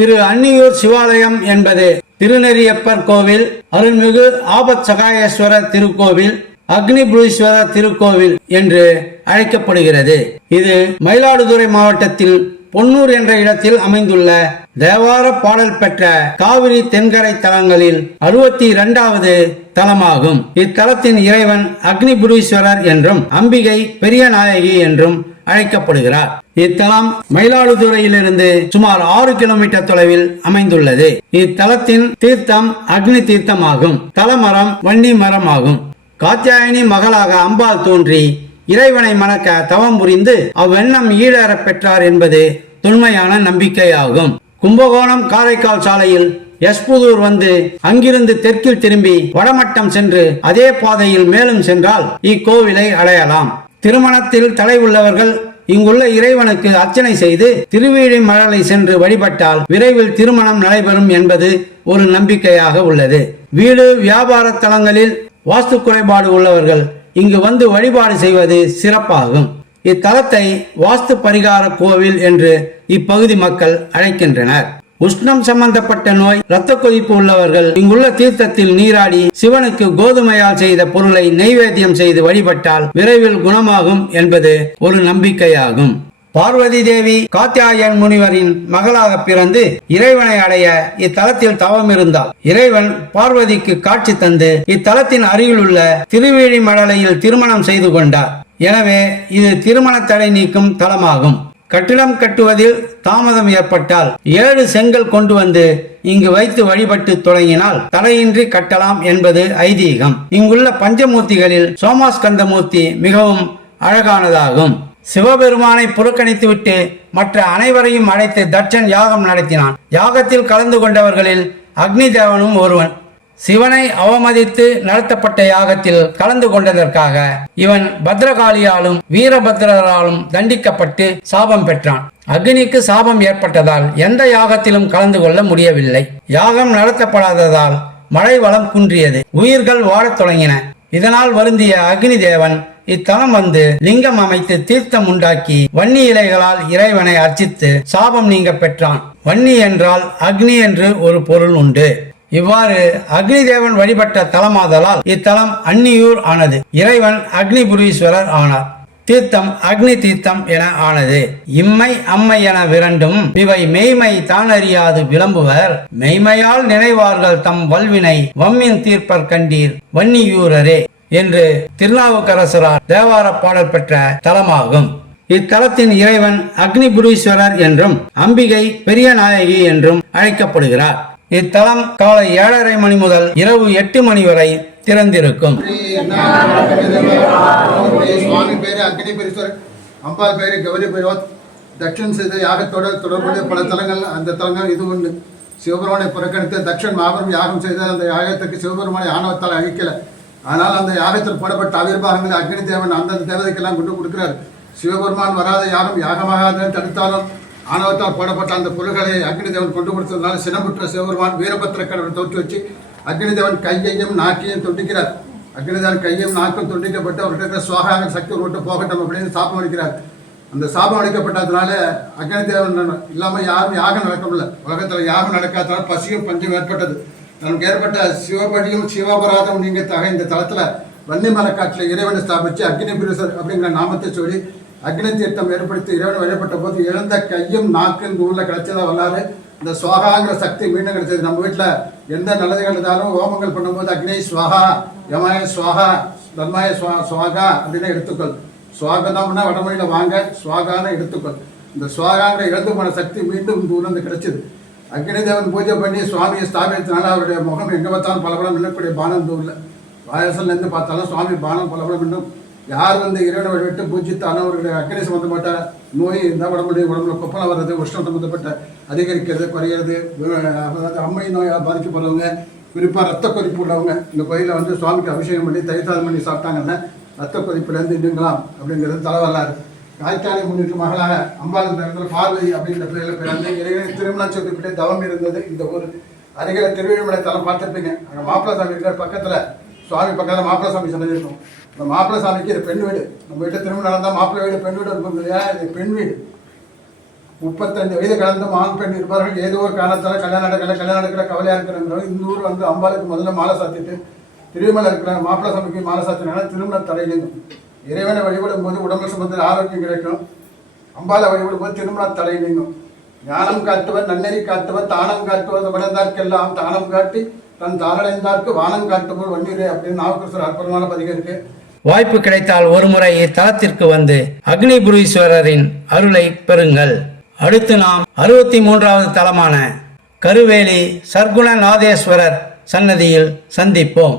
திரு அன்னியூர் சிவாலயம் என்பது திருநெறியப்பர் கோவில் அருள்மிகு ஆபத் சகாயேஸ்வரர் திருக்கோவில் அக்னிபுரீஸ்வரர் திருக்கோவில் என்று அழைக்கப்படுகிறது. இது மயிலாடுதுறை மாவட்டத்தில் பொன்னூர் என்ற இடத்தில் அமைந்துள்ள தேவார பாடல் பெற்ற காவிரி தென்கரை தலங்களில் அறுபத்தி இரண்டாவது தலமாகும். இத்தலத்தின் இறைவன் அக்னிபுரீஸ்வரர் என்றும் அம்பிகை பெரிய நாயகி என்றும் அழைக்கப்படுகிறார். இத்தலம் மயிலாடுதுறையிலிருந்து சுமார் ஆறு கிலோமீட்டர் தொலைவில் அமைந்துள்ளது. இத்தலத்தின் தீர்த்தம் அக்னி தீர்த்தமாகும். தலமரம் வன்னி மரம் ஆகும் காத்தியாயனி மகளாக அம்பாள் தோன்றி இறைவனை மணக்க தவம் புரிந்து அவ்வெண்ணம் ஈடேறப் பெற்றார் என்பது தொன்மையான நம்பிக்கையாகும். கும்பகோணம் காரைக்கால் சாலையில் எஸ்புதூர் வந்து அங்கிருந்து தெற்கில் திரும்பி வடமட்டம் சென்று அதே பாதையில் மேலும் சென்றால் இக்கோவிலை அடையலாம். திருமணத்தில் தலை உள்ளவர்கள் இங்குள்ள இறைவனுக்கு அர்ச்சனை செய்து திருவேழி மலரை சென்று வழிபட்டால் விரைவில் திருமணம் நடைபெறும் என்பது ஒரு நம்பிக்கையாக உள்ளது. வீடு வியாபார தலங்களில் வாஸ்து குறைபாடு உள்ளவர்கள் இங்கு வந்து வழிபாடு செய்வது சிறப்பாகும். இத்தலத்தை வாஸ்து பரிகார கோவில் என்று இப்பகுதி மக்கள் அழைக்கின்றனர். உஷ்ணம் சம்பந்தப்பட்ட நோய் இரத்த கொதிப்பு உள்ளவர்கள் இங்குள்ள தீர்த்தத்தில் நீராடி சிவனுக்கு கோதுமையால் செய்த பொருளை நெய்வேத்தியம் செய்து வழிபட்டால் விரைவில் குணமாகும் என்பது ஒரு நம்பிக்கையாகும். பார்வதி தேவி காத்தியாயன் முனிவரின் மகளாக பிறந்து இறைவனை அடைய இத்தலத்தில் தவம் இருந்தார் இறைவன் பார்வதிக்கு காட்சி தந்து இத்தலத்தின் அருகிலுள்ள திருவேழி மடலையில் திருமணம் செய்து கொண்டார். எனவே இது திருமண தடை நீக்கும் தலமாகும். கட்டிடம் கட்டுவதில் தாமதம் ஏற்பட்டால் ஏழு செங்கல் கொண்டு வந்து இங்கு வைத்து வழிபட்டு தொடங்கினால் தடையின்றி கட்டலாம் என்பது ஐதீகம். இங்குள்ள பஞ்சமூர்த்திகளில் சோமாஸ்கந்தமூர்த்தி மிகவும் அழகானதாகும். சிவபெருமானை புறக்கணித்துவிட்டு மற்ற அனைவரையும் அழைத்து தட்சன் யாகம் நடத்தினான். யாகத்தில் கலந்து கொண்டவர்களில் அக்னி தேவனும் ஒருவன். சிவனை அவமதித்து நடத்தப்பட்ட யாகத்தில் கலந்து கொண்டதற்காக இவன் பத்ரகாளியாலும் வீரபத்ரராலும் தண்டிக்கப்பட்டு சாபம் பெற்றான். அக்னிக்கு சாபம் ஏற்பட்டதால் எந்த யாகத்திலும் கலந்து கொள்ள முடியவில்லை. யாகம் நடத்தப்படாததால் மழை வளம் குன்றியது. உயிர்கள் வாழத் தொடங்கின. இதனால் வருந்திய அக்னி தேவன் இத்தலம் வந்து லிங்கம் அமைத்து தீர்த்தம் உண்டாக்கி வன்னி இலைகளால் இறைவனை அர்ச்சித்து சாபம் நீங்க பெற்றான். வன்னி என்றால் அக்னி என்று ஒரு பொருள் உண்டு. இவ்வாறு அக்னி தேவன் வழிபட்ட தலமாதலால் இத்தலம் அன்னியூர் ஆனது. இறைவன் அக்னிபுரீஸ்வரர் ஆனார். தீர்த்தம் அக்னி தீர்த்தம் என ஆனது. இம்மை அம்மை என விரண்டும் இவை மெய்மை தானறியாது விளம்புவர். மெய்மையால் நினைவார்கள் தம் வல்வினை வம்மின் தீர்ப்பர் கண்டீர் வன்னியூரரே என்று திருநாவுக்கரசரார் தேவார பாடல் பெற்ற தலமாகும். இத்தலத்தின் இறைவன் அக்னிபுரீஸ்வரர் என்றும் அம்பிகை பெரிய நாயகி என்றும் அழைக்கப்படுகிறார். இத்தலம் காலை ஏழரை மணி முதல் இரவு எட்டு மணி வரை திறந்திருக்கும். சுவாமி அம்பாள் பேரு கௌரி பைரவத் தட்சன் செய்த யாகத்தோட தொடர்புடைய பல தலங்கள் அந்த தலங்கள் இது உண்டு. சிவபெருமானை புறக்கணித்து தட்சன் மாபெரும் யாகம் செய்த அந்த யாகத்துக்கு சிவபெருமானை ஆணவத்தால் அழிக்கல. ஆனால் அந்த யாகத்தில் போடப்பட்ட ஆவிர்வாகங்களை அக்னி தேவன் அந்தந்த தேவதைக்கெல்லாம் கொண்டு கொடுக்கிறார். சிவபெருமான் வராத யாரும் யாகமாக தடுத்தாலும் ஆணவத்தால் போடப்பட்ட அந்த புலகளை அக்னி தேவன் கொண்டு கொடுத்ததுனால சினமுற்ற சிவபெருமான் வீரபத்திர கடவுள் தோற்று வச்சு அக்னி தேவன் கையையும் நாக்கையும் துண்டிக்கிறார். அக்னி தேவன் கையும் நாக்கும் துண்டிக்கப்பட்டு அவர்கிட்ட இருக்கிற சுவாக சக்தி விட்டு போகட்டும் அப்படின்னு சாபம் அளிக்கிறார். அந்த சாபம் அளிக்கப்பட்டதுனால அக்னி தேவன் இல்லாமல் யாரும் யாகம் நடக்க முடியல. உலகத்தில் யாகம் நடக்காதனால பசியும் பஞ்சம் ஏற்பட்டது. நமக்கு ஏற்பட்ட சிவபடியும் சிவபராதம் நீங்க தக இந்த தளத்தில் வன்னிமலைக்காட்டில் இறைவனை ஸ்தாபித்து அக்னி பிரிசர் அப்படிங்கிற நாமத்தை சொல்லி அக்னி தீர்த்தம் ஏற்படுத்தி இறைவன் வழிபட்ட போது இழந்த கையும் நாக்கும் இந்த ஊரில் கிடைச்சதா வரலாறு? இந்த சுவாகாங்கிற சக்தி மீண்டும் கிடைச்சது. நம்ம வீட்டில் எந்த நல்லதுகள் இருந்தாலும் ஹோமங்கள் பண்ணும்போது அக்னி சுவாகா யமாய சுவாகா தர்மாய சுவா சுவாகா அப்படின்னு எடுத்துக்கொள். சுவாகதம்னா வடமொழியில் வாங்க சுவாகான்னு எடுத்துக்கொள். இந்த சுவாகாங்கிற இழந்து போன சக்தி மீண்டும் இந்த இருந்து கிடைச்சது. அக்னி தேவன் பூஜை பண்ணி சுவாமியை ஸ்தாபித்தனால அவருடைய முகம் எங்கே பார்த்தாலும் பலபலம் மின்னக்கூடிய பானம் இந்த ஊரில் வாயசல்லேருந்து பார்த்தாலும் சுவாமி பானம் பலபலம் இன்னும் யார் வந்து இறைவனை விட்டு பூஜித்தாலும் அவர்களுடைய அக்கறை சம்பந்தப்பட்ட நோய் இருந்தால் உடம்புடைய உடம்புல கொப்பளம் வர்றது உஷ்ணம் சம்பந்தப்பட்ட அதிகரிக்கிறது குறையிறது அதாவது அம்மை நோயால் பாதிக்கப்படுறவங்க குறிப்பாக ரத்த கொதிப்பு உள்ளவங்க இந்த கோயிலில் வந்து சுவாமிக்கு அபிஷேகம் பண்ணி தைத்தாதம் பண்ணி சாப்பிட்டாங்கன்னா ரத்த கொதிப்புலேருந்து நீங்களாம் அப்படிங்கிறது தலைவரலாறு காய்க்காலை முன்னிட்டு மகளாக அம்பாள் இந்த பார்வதி அப்படிங்கிற பேரில் பிறந்து இறைவனை திருமணம் சொல்லிவிட்டு தவம் இருந்தது. இந்த ஊர் அருகில் திருவிழிமலை தலம் பார்த்துருப்பீங்க. அங்கே மாப்பிள்ளை சாமி இருக்கிற பக்கத்தில் சுவாமி பக்கத்தில் மாப்பிள்ளை சாமி சமைச்சிருக்கோம் இருக்கும். இந்த மாப்பிள்ளை சாமிக்கு இது பெண் வீடு. நம்ம வீட்டில் திருமணம் நடந்தால் மாப்பிள்ளை வீடு பெண் வீடு இருக்கும் இல்லையா? இது பெண் வீடு. முப்பத்தஞ்சு வயது கடந்து ஆண் பெண் இருப்பார்கள் ஏதோ ஒரு காரணத்தால் கல்யாணம் நடக்கல கல்யாணம் நடக்கிற கவலையாக இருக்கிறவங்க இந்த ஊர் வந்து அம்பாளுக்கு முதல்ல மாலை சாத்திட்டு திருமலை இருக்கிற மாப்பிள்ளை சாமிக்கு மாலை சாத்தினால திருமண தடை இறைவனை வழிபடும் போது உடம்பு சம்பந்தத்தில் ஆரோக்கியம் கிடைக்கும். அம்பாலை வழிபடும் போது திருமண தடை ஞானம் காட்டுவர் நன்னெறி காட்டுவர் தானம் காட்டுவர் விடந்தார்க்கெல்லாம் தானம் காட்டி தன் தாரடைந்தார்க்கு வானம் காட்டுவோர் வன்னியரே அப்படின்னு நாவுக்கரசர் அற்புதமான பதிகம் இருக்குது வாய்ப்பு கிடைத்தால் ஒருமுறை இத்தலத்திற்கு வந்து அக்னிபுரீஸ்வரரின் அருளை பெறுங்கள். அடுத்து நாம் அறுபத்தி மூன்றாவது தலமான கருவேலி சர்க்குணநாதேஸ்வரர் சன்னதியில் சந்திப்போம்.